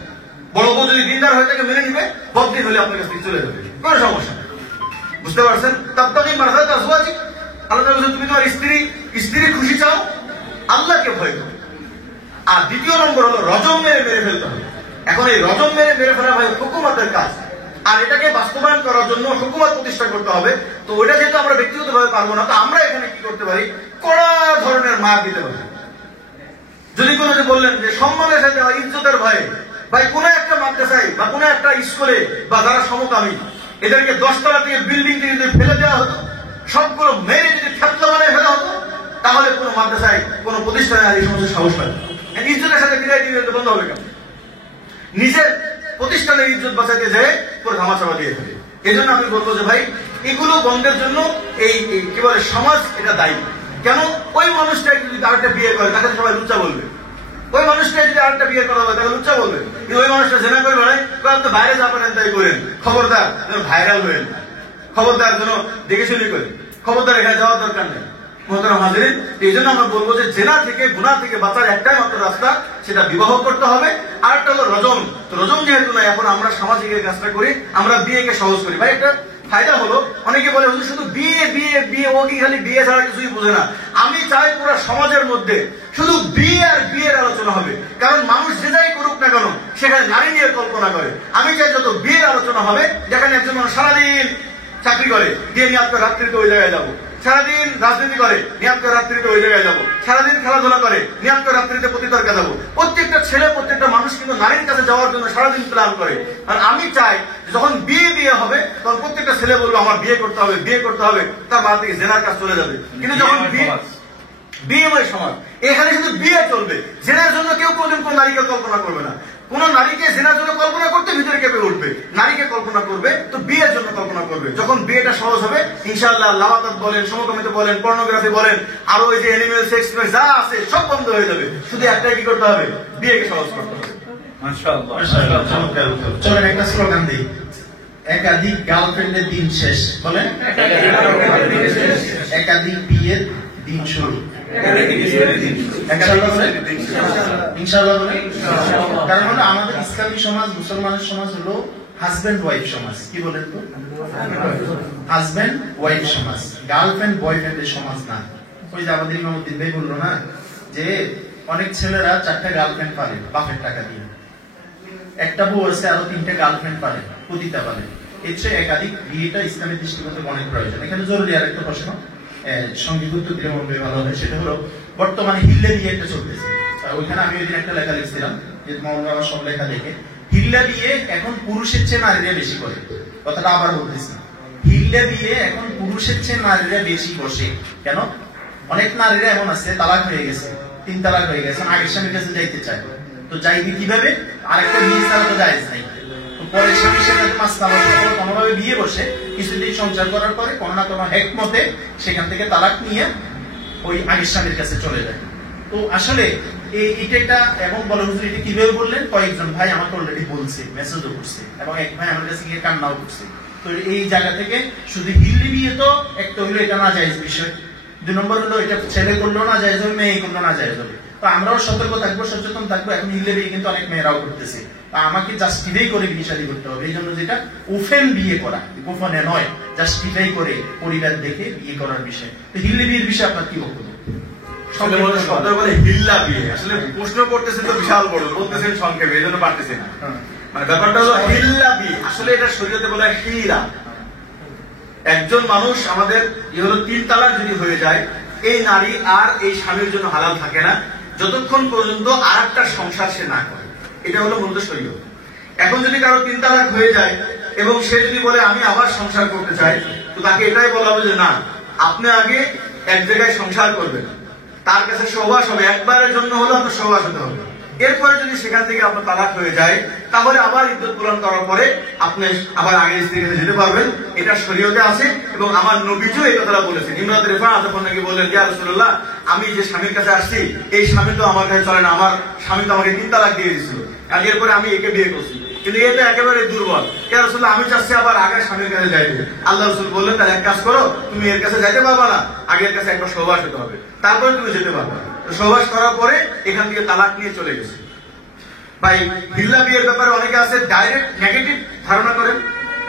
বড় বউ যদি দিনদার হয়ে থাকে মেনে নিবে, বদদিন হলে আপনার কাছে চলে যাবে, কোনো সমস্যা নেই, বুঝতে পারছেন? তারপরে মারফাত আজওয়াজি, আল্লাহ বলছেন তুমি তোমার স্ত্রী খুশি চাও, আল্লাহকে ভয় করো। আর দ্বিতীয় নম্বর হলো রজম মেরে ফেলতে হবে। এখন এই রজম মেরে ফেলা ভাই হুকুমতের কাজ, আর এটাকে বাস্তবায়ন করার জন্য হুকুমত প্রতিষ্ঠা করতে হবে। তো ওইটা যেহেতু আমরা ব্যক্তিগতভাবে পারবো না, তো আমরা এখানে কি করতে পারি, কড়া ধরনের মার দিতে পারি। যদি কোনো যে বললেন যে সম্মানের সাথে ইজ্জতের ভয়ে, ভাই কোন একটা মাদ্রাসায় বা কোন একটা স্কুলে বা যারা সমকামী, এদেরকে 10 তলা থেকে বিল্ডিং থেকে যদি ফেলে দেওয়া হতো, সবগুলো মেরে যদি ছাত্র বানায় ফেলা হতো, তাহলে কোন মাদ্রাসায় কোন প্রতিষ্ঠানে আর এই সমস্ত সাহস পাবে না। ইজ্জতের সাথে বিদায় দিয়ে বন্ধ হবে কেন? নিজের প্রতিষ্ঠানের ইজ্জত বাঁচাতে যেয়ে পুরো ধামাচাপা দিয়ে ফেলে। এই জন্য আমি বলবো যে ভাই, এগুলো বন্ধের জন্য এই কি বলে সমাজ এটা দায়ী। কেন? ওই মানুষটা যদি আরেকটা বিয়ে করে, তাকে সবাই লুচ্চা বলবে। ওই মানুষটা যদি আরেকটা বিয়ে করা হয়, তাকে লুচ্চা বলবে। কিন্তু ওই মানুষটা জেনা করে বেড়ায়, আপনি বাইরে যাবেন, তাই করেন, খবরদার যেন ভাইরাল হয়েন, খবরদার যেন দেখে শুনি করেন, খবরদার এখানে যাওয়ার দরকার নেই। এই জন্য আমরা বলবো যে জেনা থেকে গুনাহ থেকে বাঁচার একটাই মাত্র রাস্তা, সেটা বিবাহ করতে হবে। আর একটা হলো রজম। তো রজম যেহেতু নাই, এখন আমরা সামাজিক কাজটা করি, আমরা বিয়েকে সহজ করি। ভাই একটা ফায়দা হলো, অনেকে বলে শুধু বিয়ে বিয়ে বিয়ে, ও কি খালি বিয়ে ছাড়া কিছুই বুঝে না। আমি চাই পুরো সমাজের মধ্যে শুধু বিয়ে আর বিয়ের আলোচনা হবে, কারণ মানুষ যে যাই করুক না কেন, সেখানে নারী নিয়ে কল্পনা করে। আমি চাই যত বিয়ের আলোচনা হবে, যেখানে একজন মানুষ সারাদিন চাকরি করে, দিয়ে নিয়ে আপনার রাত্রিতে ওই জায়গায় যাবো, সারাদিন রাজনীতি করে, নিয়াম করে রাত্রিতে ওই জায়গায় যাবো, সারাদিন খেলাধুলা করে, নিয়াম করে রাত্রিতে প্রতিতর্কে যাবো। প্রত্যেকটা ছেলে, প্রত্যেকটা মানুষ কিন্তু নারীর কাছে যাওয়ার জন্য সারাদিন প্ল্যান করে। আর আমি চাই যখন বিয়ে হবে, তখন প্রত্যেকটা ছেলে বলবো আমার বিয়ে করতে হবে, বিয়ে করতে হবে, তার বাদ থেকে জেনার কাজ চলে যাবে। কিন্তু যখন বিয়েময় সমাজ, এখানে শুধু বিয়ে চলবে, জেনার জন্য কেউ কোনদিন কোন নারীকে কল্পনা করবে না। কোন নারীকে জেনার জন্য কল্পনা করতে ভিতরে কেঁপে উঠবে, নারীকে কল্পনা করবে তো বিয়ের জন্য কল্পনা করবে। যখন বিয়েটা সহজ হবে, ইনশাআল্লাহ লাওয়াতাত বলেন, সমকামিতা বলেন, পর্নোগ্রাফি বলেন, আরো এই যে এনিমেল সেক্স যা আছে সব বন্ধ হয়ে যাবে। শুধু একটাই কি করতে হবে, বিয়েকে সহজ করতে হবে। মাশাআল্লাহ, চলেন একটা স্লোগান দিই, একাধিক গার্লফ্রেন্ডের দিন শেষ, বলেন একাধিক বিয়ের দিন শুরু। ইনশাআল্লাহ বলেন। কারণ হলো আমাদের ইসলামী সমাজ, মুসলমানের সমাজ হলো হাজব্যান্ড ওয়াইফ সমাজ। কি বলেন তো? হাজব্যান্ড ওয়াইফ সমাজ, গার্লফ্রেন্ড বয়ফ্রেন্ডের সমাজ না। ওই যে আমাদের ইমামউদ্দিন ভাই বললো না যে অনেক ছেলেরা 4টা গার্লফ্রেন্ড পারে বাপের টাকা দিয়ে, একটা বউ আছে আরো 3টা গার্লফ্রেন্ড পারে, পতিতা পারে। এর চেয়ে একাধিক বিয়েটা ইসলামের দৃষ্টিকোণ থেকে অনেক প্রয়োজন। এখানে জরুরি আর একটা প্রশ্ন সঙ্গীত উত্তর দিলে মনে ভালো হবে, সেটা হলো বর্তমানে হিল্লে বিয়েটা চলতেছে। ওইখানে আমি ওই দিন একটা লেখা লিখছিলাম, যে মৌলানা বাবা সব লেখা দেখে হিল্লা বিয়ে এখন পুরুষের চেয়ে নারীরা বেশি করে। কথাটা আবার বলতেছি, হিল্লা বিয়ে এখন পুরুষের চেয়ে নারীরা বেশি বসে। কেন? অনেক নারীরা এমন আছে তালাক হয়ে গেছে, 3 তালাক হয়ে গেছে, আগের স্বামীর কাছে যাইতে চায়। তো যাইবে কিভাবে? আরেকটা বিয়ে ছাড়া তো যায় নাই। পরের স্বামীর সাথে কোনোভাবে বিয়ে বসে কিছুদিন সংসার করার পরে কোনো না কোনো হেকমতে সেখান থেকে তালাক নিয়ে ওই আগের স্বামীর কাছে চলে যায়। তো আসলে এটা এবং বলে হুজুর এটা কিভাবে বললেন? কয়েকজন ভাই আমাকে অলরেডি বলছে, মেসেজও করছে, এবং এক ভাই আমার কাছে গিয়ে কান্নাও করছে। তো এই জায়গা থেকে শুধু হিল্লি বিয়ে তো একটা হইলো এটা না জায়েজ বিষয়, 2 নম্বর হলো এটা ছেলে করলেও না জায়েজ হবে, মেয়ে করলেও না জায়েজ হবে। তো আমরাও সতর্ক থাকবো, সচেতন থাকবো। এখন হিল্লি বিয়ে কিন্তু অনেক মেয়েরাও করতেছে, আমাকে জাস্টিফাই করে বিয়ে শাদী করতে হবে। এই জন্য যেটা ওপেন বিয়ে করা, গোপনে নয়, জাস্টিফাই করে পরিবার দেখে বিয়ে করার বিষয়। তো হিল্লি বিয়ের বিষয়ে আপনার কি বক্তব্য? শব্দ বলে হিল্লা বিয়ে। আসলে প্রশ্ন করতেছেন তো বিশাল বড়, বলতেছেন সংক্ষেপে, এই জন্য পারতেছেন না। মানে ব্যাপারটা হলো হিল্লা বিয়ে, আসলে এটা শরীয়তে বলা হয় হিরা। একজন মানুষ আমাদের হলো 3 তালাক যদি হয়ে যায়, এই নারী আর এই স্বামীর জন্য হালাল থাকে না যতক্ষণ পর্যন্ত আর একটা সংসার সে না করে। এটা হলো মূলত শরীয়ত। এখন যদি কারো 3 তালাক হয়ে যায় এবং সে যদি বলে আমি আবার সংসার করতে চাই, তো তাকে এটাই বলা হবে যে না, আপনি আগে এক জায়গায় সংসার করবেন, তার কাছে সহবাস হবে, একবারের জন্য হলেও আপনার সহবাস হতে হবে। এরপরে যদি সেখান থেকে আপনার তালাক হয়ে যায়, তাহলে আবার ইদ্যত পূরণ করার পরে আপনি আবার আগের স্ত্রীর কাছে যেতে পারবেন। এটা শরীয়তে আছে এবং আমার নবীজিও এই কথাটা বলেছেন। ইমরান রিফাআত যখন নাকি বললেন, ইয়া রাসূলুল্লাহ, আমি যে স্বামীর কাছে আসছি, এই স্বামী তো আমার কাছে চলে না, আমার স্বামী তো আমাকে 3 তালাক দিয়ে দিয়েছিল, আর এরপরে আমি একে বিয়ে করছি, কিন্তু এটা একেবারে দুর্বল। ইয়া রাসূলুল্লাহ, আমি চাচ্ছি আবার আগের স্বামীর কাছে যাইতে। আল্লাহ রাসূল বললেন, তাহলে এক কাজ করো, তুমি এর কাছে যাইতে পারবা না, আগের কাছে একবার সহবাস হতে হবে, তারপরে তুমি যেতে পারবা। সহবাস করার পরে এখান থেকে তালাক নিয়ে চলে গেছে। ভাই, হিল্লা বিয়ের ব্যাপারে অনেকে আছে ডাইরেক্ট নেগেটিভ ধারণা করেন,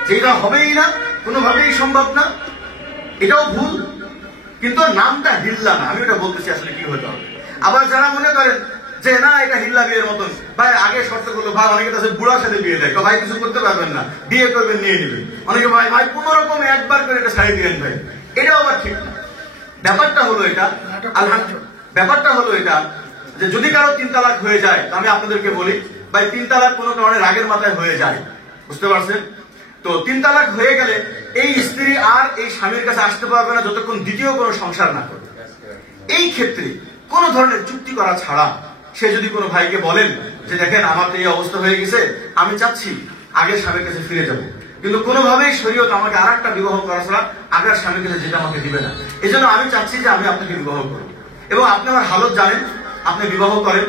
যেটা হবেই না, কোনোভাবেই সম্ভব না। এটাও ভুল, কিন্তু নামটা হিল্লা না, আমি এটা বলতেছি আসলে কি হতে হবে। আবার যারা মনে করেন যে না, এটা হিল্লা বিয়ের মতন, ভাই আগে শর্ত করলো, ভাই অনেকে কাছে বুড়ার সাথে বিয়ে দেয়, ভাই কিছু করতে পারবেন না, বিয়ে করবেন নিয়ে নেবেন। অনেকে ভাই ভাই কোন রকম একবার করে এটা ছাড়িয়ে দিলেন, ভাই এটাও আবার ঠিক না। ব্যাপারটা হলো এটা, ব্যাপারটা হলো এটা যে যদি কারো 3 তালাক হয়ে যায়, আমি আপনাদেরকে বলি ভাই, 3 তালাক কোনো কারণে রাগের মাথায় হয়ে যায়, বুঝতে পারছেন তো? 3 তালাক হয়ে গেলে এই স্ত্রী আর এই স্বামীর কাছে আসতে পারবে না যতক্ষণ দ্বিতীয় কোনো সংসার না করবে। এই ক্ষেত্রে কোন ধরনের চুক্তি করা ছাড়া সে যদি কোনো ভাইকে বলেন যে দেখেন আমার তো এই অবস্থা হয়ে গেছে, আমি চাচ্ছি আগের স্বামীর কাছে ফিরে যাব, কিন্তু কোনোভাবেই শরীয়ত আমাকে আর একটা বিবাহ করা ছাড়া আগের স্বামীর কাছে যেটা আমাকে দিবে না, এই জন্য আমি চাচ্ছি যে আমি আপনাকে বিবাহ করব। এবং আপনি আমার হালত জানেন, আপনি বিবাহ করেন,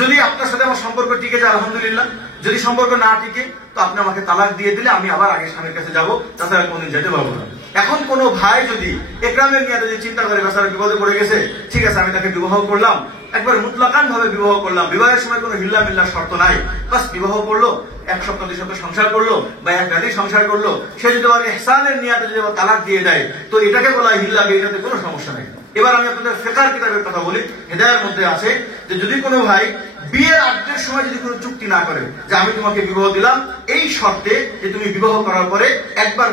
যদি আপনার সাথে আমার সম্পর্ক টিকে যায় আলহামদুলিল্লাহ, যদি সম্পর্ক না টিকে তো আপনি আমাকে তালাক দিয়ে দিলে আমি আবার আগের স্বামীর কাছে যাবো, তাছাড়া কোনদিন যেতে পারবো না। এখন কোন ভাই যদি একরামের নিয়ে যদি চিন্তা করে বেচারা বিপদে পড়ে গেছে, ঠিক আছে আমি তাকে বিবাহ করলাম, একবার মুতলাকান ভাবে বিবাহ করলাম, বিবাহের সময় কোনো হিল্লা মিল্লা শর্ত নাই, বাস বিবাহ করলো, 1 সপ্তাহ 2 সপ্তাহ সংসার করলো বা 1 রাতে সংসার করলো, সে যদি আবার ইহসানের নিয়াতে যদি তালাক দিয়ে দেয়, তো এটাকে বলা হয় হিল্লা বিয়ে, এটাতে কোনো সমস্যা নেই। এবার আমি আপনাদের ফিকহ কিতাবের কথা বলি, হেদায়ের মধ্যে আছে যে যদি কোনো ভাই বিয়ের আগের সময় যদি কোনো চুক্তি না করে যে আমি তোমাকে বিবাহ দিলাম এই শর্তে যে তুমি বিবাহ করার পরে একবার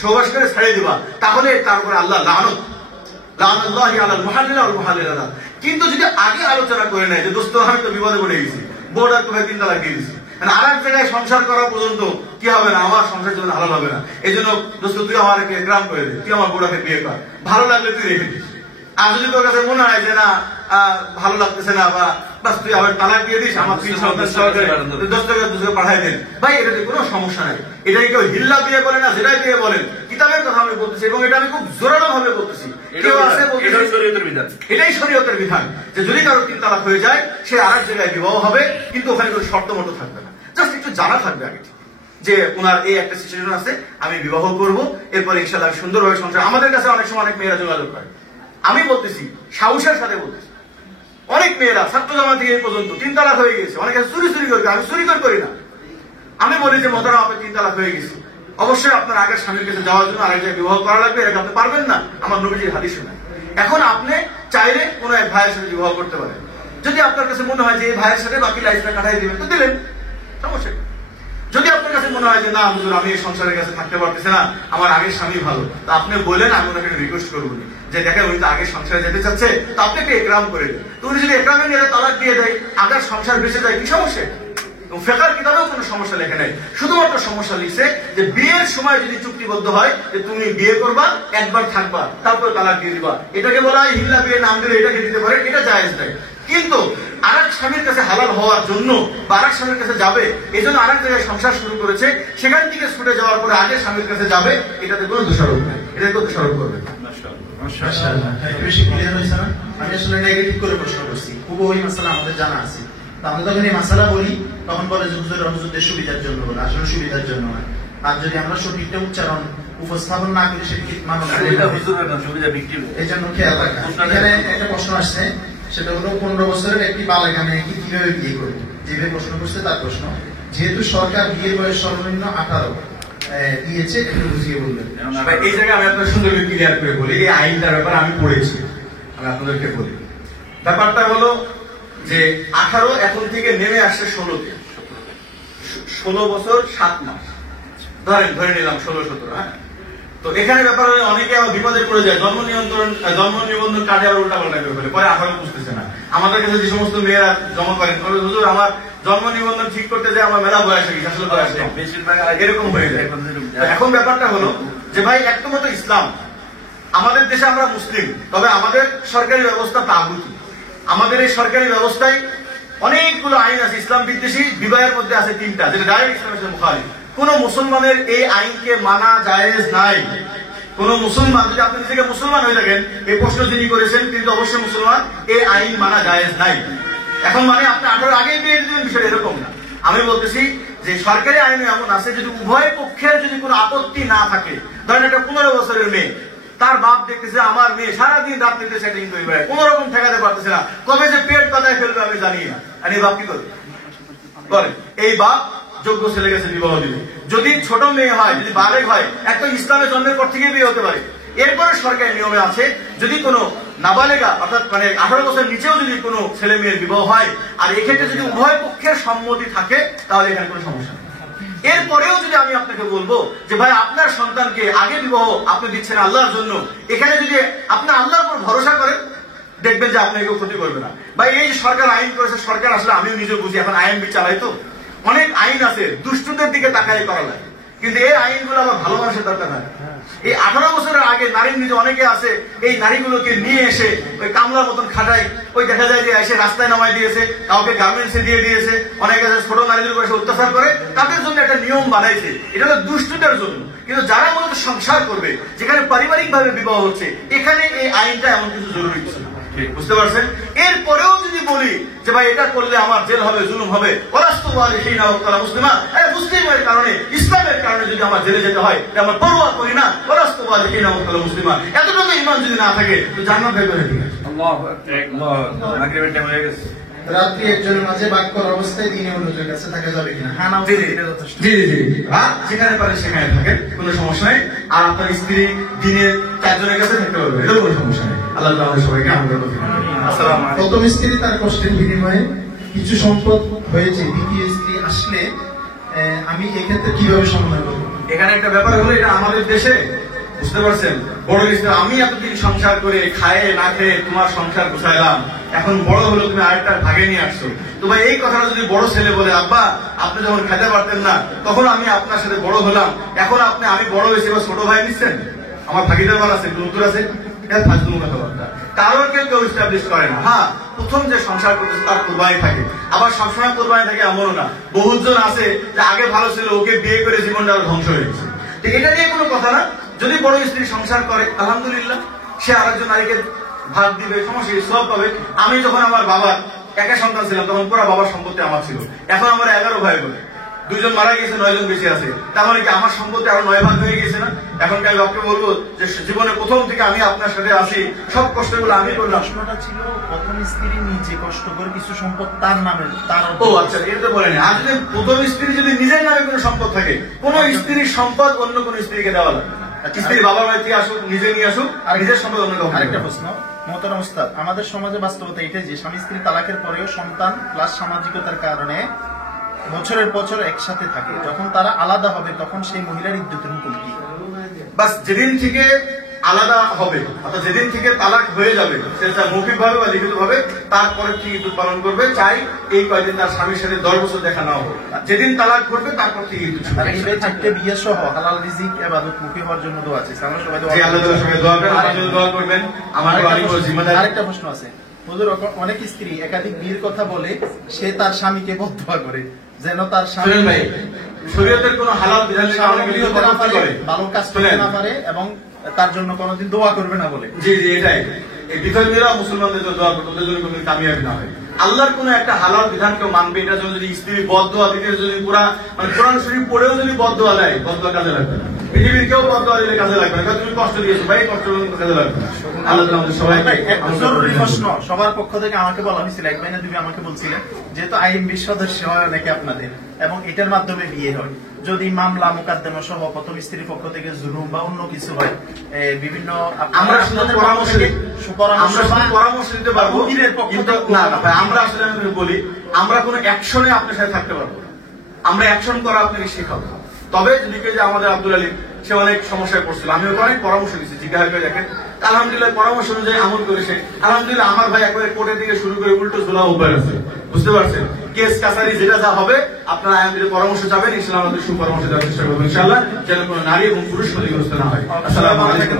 সহবাস করে ছেড়ে দিবা, তাহলে তার উপরে আল্লাহ লানত, লানাতুল্লাহি আলাল মুহাল্লিল ওয়াল মুহাল্লিলাত। কিন্তু যদি আগে আলোচনা করে নেয় যে দোস্ত আমি তো বিপদে পড়ে গেছি, বোর্ডার করে 3 তালাক দিয়ে দিছি, আর এক জায়গায় সংসার করা পর্যন্ত কি হবে না, আমার সংসার জীবন হালাল হবে না, এই জন্য দোস্ত তুই আমাকে গ্রাম করে দে, তুই আমার বোর্ডাকে বিয়ে কর, ভালো লাগলে তুই রেখে দিস। আর যদি তোর কাছে মনে হয় যে না ভালো লাগতেছে না, বা বাস তুই আবার তালাক দিয়ে দিস, আমার 3 সপ্তাহ 10 টাকা পাঠাই দেন, ভাই এটাতে কোনো সমস্যা নাই। এটাই কেউ হিল্লা বিয়ে বলে না, যেটাই বিয়ে বলেন, কিতাবের কথা আমি বলতেছি এবং এটা আমি খুব জোরালো ভাবে বলতেছি। কেউ আছে এটাই শরীয়তের বিধান যে যদি কারো 3 তালাক হয়ে যায় সে আরেক জায়গায় বিবাহ হবে, কিন্তু ওখানে কোনো শর্ত মতো থাকবে না, জাস্ট একটু জানা থাকবে আগে যে ওনার এই একটা সিচুয়েশন আছে, আমি বিবাহ করব, এরপরে ইনশাআল্লাহ সুন্দরভাবে সংসার। আমাদের কাছে অনেক সময় অনেক মেয়েরা যোগাযোগ করে, আমি বলতেছি সাহসের সাথে বলতেছি, অনেক মেয়েরা ছাত্র জামা থেকে এই পর্যন্ত 3 তালাক হয়ে গেছে, অনেকে চুরি করবে, আমি চুরি করি না। আমি বলি যে মহতারাম আপনি 3 তালাক হয়ে গেছে, অবশ্যই আপনার আগের স্বামীর কাছে যাওয়ার জন্য আরেক জায়গায় বিবাহ করা লাগবে, এটা আপনি পারবেন না, আমার নবীজির হাদিস শোনায়। এখন আপনি চাইলে কোন এক ভাইয়ের সাথে বিবাহ করতে পারেন, যদি আপনার কাছে মনে হয় যে এই ভাইয়ের সাথে বাকি লাইফটা কাটাই দিবেন তো দিলেন, সমস্যা। যদি আপনার কাছে মনে হয় যে না হুজুর আমি এই সংসারের কাছে থাকতে পারতেছি না, আমার আগের স্বামী ভালো, তা আপনি বলেন, আমি ওনাকে রিকোয়েস্ট করবো যে দেখেন উনি তো আগের সংসারে যেতে চাচ্ছে, তো আপনি একটু একরাম করে দেন। তো উনি যদি একরামের নিয়ে তালাক দিয়ে দেয়, আগের সংসার বেঁচে যায়, কি সমস্যা? ফিকহ কিতাবেও কোনো সমস্যা লেখে নাই, শুধুমাত্র সমস্যা লিখছে যে বিয়ের সময় যদি চুক্তিবদ্ধ হয় যে তুমি বিয়ে করবা, একবার থাকবা, তারপর তালাক দিয়ে দিবা, এটাকে বলা হয় হিল্লা বিয়ে, নাম দিলে এটাকে দিতে পারে, এটা জায়েজ নাই। কিন্তু আরেক স্বামীর কাছে হালাল হওয়ার জন্য বা আরেক স্বামীর কাছে যাবে, এই জন্য আরেক জায়গায় সংসার শুরু করেছে, সেখান থেকে ছুটে যাওয়ার পরে আগের স্বামীর কাছে যাবে, এটাতে কোনো দোষারোপ নাই, এটাকে কোনো দোষারোপ করবে না। বেশি ক্লিয়ার হয়েছে না? আমি আসলে নেগেটিভ করে প্রশ্ন করছি, খুব ওই মাসালা আমাদের জানা আছে, আমরা যখন এই মাসালা বলি তখন বলে যে হুজুরদের সুবিধার জন্য বলে, আসলে সুবিধার জন্য না। আর যদি আমরা সঠিকটা উচ্চারণ উপস্থাপন না করি সেটা মানব, এই জন্য খেয়াল রাখা। এখানে একটা প্রশ্ন আসছে, সেটা হলো 15 বছরের একটি বালিকা মেয়েকে কিভাবে বিয়ে করবে, যেভাবে প্রশ্ন করছে তার প্রশ্ন। যেহেতু সরকার বিয়ের বয়স সর্বনিম্ন 18 দিয়েছে, একটু বুঝিয়ে বলবেন। এই জায়গায় আমি আপনার সুন্দর ক্লিয়ার করে বলি, এই আইনটার ব্যাপারে আমি পড়েছি, আমি আপনাদেরকে বলি। ব্যাপারটা হলো যে 18 এখন থেকে নেমে আসছে 16-তে, 16 বছর 7 মাস ধরে নিলাম 16-17। হ্যাঁ, তো এখানে ব্যাপার হলে অনেকে আবার বিপদে পড়ে যায়, জন্ম নিবন্ধন কার্ডে আবার উল্টা পাল্টা করে ফেলে, পরে 18 বুঝতেছে না। আমাদের কাছে যে সমস্ত মেয়েরা জমা করেন, হুজুর আমার জন্ম নিবন্ধন ঠিক করতে যায় আমার মেলা বয়স হয়ে গেছে, আসলে বয়স কম, বেশিরভাগ এরকম হয়ে যায়। এখন ব্যাপারটা হলো যে ভাই একদম তো ইসলাম, আমাদের দেশে আমরা মুসলিম, তবে আমাদের সরকারি ব্যবস্থা তাগুতি। আমাদের এই সরকারি ব্যবস্থায় অনেকগুলো আইন আছে ইসলাম বিদ্বেষী, বিবাহের মধ্যে আছে 3টা, যেটা ডাইরেক্ট ইসলামের সাথে মুখালিফ। কোন মুসলমানের এই আইনকে মানা জায়েজ নাই। কোন মুসলমান, যদি আপনি নিজেকে মুসলমান হয়ে থাকেন, এই প্রশ্ন যিনি করেছেন কিন্তু অবশ্যই মুসলমান, এই আইন মানা জায়েজ নাই। এখন মানে আপনি 18 আগেই বিয়ে দিবেন, বিষয়টা এরকম না। আমি বলতেছি যে সরকারি আইনে এমন আছে, যদি উভয় পক্ষের যদি কোনো আপত্তি না থাকে, ধরেন একটা 15 বছরের মেয়ে, তার বাপ দেখতেছে আমার মেয়ে সারাদিন রাত্রিতে সেটিং করে বেড়ায়, কোন রকম ঠেকাতে পারতেছে না, কবে যে পেট পাতায় ফেলবে আমি জানি না, আর এই বাপ কি করবে? এই বাপ যোগ্য ছেলে গেছে বিবাহ দিবে। যদি ছোট মেয়ে হয়, যদি বালেগ হয়, একটা ইসলামের জন্মের পর থেকে বিয়ে হতে পারে। এরপরে সরকারি নিয়মে আছে, যদি কোনো নাবালেগা অর্থাৎ মানে 18 বছর নিচেও যদি কোনো ছেলে মেয়ের বিবাহ হয়, আর এক্ষেত্রে যদি উভয় পক্ষের সম্মতি থাকে, তাহলে এখানে কোনো সমস্যা নেই। এরপরেও যদি আমি আপনাকে বলবো যে ভাই আপনার সন্তানকে আগে বিবাহ আপনি দিচ্ছেন আল্লাহর জন্য, এখানে যদি আপনি আল্লাহর উপর ভরসা করেন, দেখবেন যে আপনাকে কেউ ক্ষতি করবে না। ভাই এই সরকার আইন করেছে, সরকার আসলে আমিও নিজে বুঝি, এখন আইএমবি চালাই তো, অনেক আইন আছে দুষ্টদের দিকে তাকাই করা লাগে, কিন্তু এই আইনগুলো আবার ভালো মানুষের দরকার হয়। এই 18 বছরের আগে নারীর নিজে অনেকে আছে, এই নারীগুলোকে নিয়ে এসে ওই কামলার মতন খাটায়, ওই দেখা যায় যে এসে রাস্তায় নামাই দিয়েছে, কাউকে গার্মেন্টসে দিয়ে দিয়েছে, অনেকে ছোট নারীদের উপর অত্যাচার করে, তাদের জন্য একটা নিয়ম বানাইছে, এটা হলো দুষ্টদের জন্য। কিন্তু যারা মূলত সংসার করবে, যেখানে পারিবারিক ভাবে বিবাহ হচ্ছে, এখানে এই আইনটা এমন কিছু জরুরি ছিল, বুঝতে পারছেন? এরপরেও যদি বলি যে ভাই এটা করলে আমার জেল হবে, জুলুম হবে, মুসলিমের কারণে, ইসলামের কারণে যদি আমার জেলে যেতে হয়, আমার পরোয়া করি না, মুসলিমা, এতটুকু ইমান যদি না থাকে তো জান্নাত বের করে ঠিক আছে। রাত্রি একজনের মাঝে বাক করার অবস্থায় দিনে অন্যজনের কাছে থাকা যাবে কিনা? হ্যাঁ, না, জি জি, যেখানে পারে সেখানে থাকেন, কোনো সমস্যা নেই। আর আপনার স্ত্রী দিনে 4 জনের কাছে থাকতে পারবে, এটাও কোনো সমস্যা নেই। আল্লাহ আমাদের সবাইকে আমাদের প্রথম স্ত্রী তার কষ্টের বিনিময়ে কিছু সম্পদ হয়েছে, দ্বিতীয় স্ত্রী আসলে আমি এক্ষেত্রে কিভাবে সমাধান করবো? এখানে একটা ব্যাপার হলো, এটা আমাদের দেশে, বুঝতে পারছেন, বড় স্ত্রী, আমি এতদিন সংসার করে খায়ে না খেয়ে তোমার সংসার গুছাইলাম, এখন বড় হলো তুমি আরেকটা ভাগে নিয়ে আসছো। তো ভাই এই কথাটা যদি বড় ছেলে বলে, আব্বা আপনি যখন খেতে পারতেন না তখন আমি আপনার সাথে বড় হলাম, এখন আমি বড় হয়েছি, এবার ছোট ভাই নিচ্ছেন, আমার ভাগিদার বার আছে, উত্তর আছে, এটা ফাজলুম কথাবার্তা। কারোর কেউ এস্টাবলিশ করে না। হ্যাঁ, প্রথম যে সংসার করতেছে তার কোরবানি থাকে, আবার সবসময় কোরবানি থাকে এমনও না। বহুজন আছে যে আগে ভালো ছিল, ওকে বিয়ে করে জীবনটা ধ্বংস হয়ে গেছে। ঠিক, এটা নিয়ে কোনো কথা না। যদি বড় স্ত্রী সংসার করে, আলহামদুলিল্লাহ, সে আরেকজন নারীকে ভাগ দিবে, সমস্যা সব পাবে। আমি যখন আমার বাবার একা সন্তান ছিলাম, তখন পুরো বাবার সম্পত্তি আমার ছিল। এখন আমার 11 ভাই বলে, 2 জন মারা গেছে, 9 জন বেঁচে আছে। তার মানে কি আমার সম্পত্তি আরো 9 ভাগ হয়ে গেছে না? এখন আমি বাপকে বলবো যে জীবনে প্রথম থেকে আমি আপনার সাথে আছি, সব কষ্টগুলো আমি করলাম। প্রশ্নটা ছিল প্রথম স্ত্রী নিজে কষ্ট করে কিছু সম্পদ তার নামে, তার ও আচ্ছা, এটা তো বলেনি। আর যদি প্রথম স্ত্রী যদি নিজের নামে কোনো সম্পদ থাকে, কোন স্ত্রীর সম্পদ অন্য কোন স্ত্রীকে দেওয়া লাগবে। স্ত্রী বাবার বাড়িতে আসুক, নিজে নিয়ে আসুক, আর নিজের সম্পদ অন্য কাউকে। আরেকটা প্রশ্ন, মোহতারাম উস্তাদ, আমাদের সমাজে বাস্তবতা এটাই যে স্বামী স্ত্রী তালাকের পরেও সন্তান প্লাস সামাজিকতার কারণে বছরের বছর একসাথে থাকে, যখন তারা আলাদা হবে তখন সেই মহিলার ইদ্যতের হুকুম কি? বাস যেদিন থেকে আলাদা হবে, অর্থাৎ যেদিন থেকে তালাক হয়ে যাবে, সেটা মৌখিক ভাবে বা লিখিত ভাবে, তারপরে কি ইদ্যত পালন করবে, চাই এই কয়েকদিন তার স্বামীর সাথে 10 বছর দেখা না হোক। যেদিন তালাক করবে তারপর থেকে ইদ্যত শুরু হবে। এই চারটে বিয়ে সহ হালাল রিজিক ইবাদত মুখী হওয়ার জন্য দোয়া আছে, আমরা সবাই জি, আল্লাহ তাআলার সঙ্গে দোয়া করেন, আমার জন্য দোয়া করবেন। আমার জিম্মাদারি। আরেকটা প্রশ্ন আছে, হুজুর, অনেক স্ত্রী একাধিক বিয়ের কথা বলে সে তার স্বামীকে বদদোয়া করে যেন তার স্বামী ভাই শরীয়তের কোন হালাল বিধান ভালো কাজ করতে না পারে এবং তার জন্য কোনোদিন দোয়া করবে না বলে। জি জি, এটাই এই বিধর্মীরা মুসলমানদের জন্য দোয়া করতে, ওদের জন্য কোনদিন কামিয়াবি না হয়। আল্লাহর কোন একটা হালাল বিধান কেউ মানবে, এটা যদি স্ত্রী বদদোয়া দিতে, যদি পুরা মানে কোরআন শরীফ পড়েও যদি বদদোয়া দেয়, বদদোয়া কাজে লাগবে না। পৃথিবীর কেউ বদদোয়া দিলে কাজে লাগবে না, তুমি কষ্ট দিয়েছো ভাই, কষ্ট কাজে লাগবে না। আল্লাহ আমাদের সবাইকে একটা জরুরি প্রশ্ন সবার পক্ষ থেকে আমাকে বলা হয়েছিল, এক মহিনা তুমি আমাকে বলছিলেন যেহেতু আইএমবি সদস্য হয় অনেকে আপনাদের এবং এটার মাধ্যমে বিয়ে হয়, যদি মামলা মোকদ্দমা সহ প্রথম স্ত্রীর পক্ষ থেকে জুলুম বা অন্য কিছু হয়, বিভিন্ন আমরা শুধু পরামর্শ দিতে পারবো, কিন্তু না ভাই আমরা আসলে আমি বলি আমরা কোনো অ্যাকশনে আপনার সাথে থাকতে পারবো, আমরা অ্যাকশন করা আপনাকে শেখাবো। তবে যদি যে আমাদের আব্দুল আলী সে অনেক সমস্যায় পড়ছিল, আমি ওকে অনেক পরামর্শ দিচ্ছি, জিজ্ঞাসা করে দেখেন আলহামদুলিল্লাহ পরামর্শ অনুযায়ী আমল করেছে, আলহামদুলিল্লাহ আমার ভাই একবারে কোর্টের দিকে শুরু করে উল্টো ঝোলা উপায় আছে, বুঝতে পারছেন? কেস কাছারি যেটা যা হবে আপনারা আইনজীবীর পরামর্শ যাবেন, ইনশাআল্লাহ আমাদের সুপরামর্শ দেওয়ার চেষ্টা করবো ইনশাআল্লাহ, যেন কোনো নারী এবং পুরুষ ক্ষতিগ্রস্ত না হয়। আসসালামু আলাইকুম।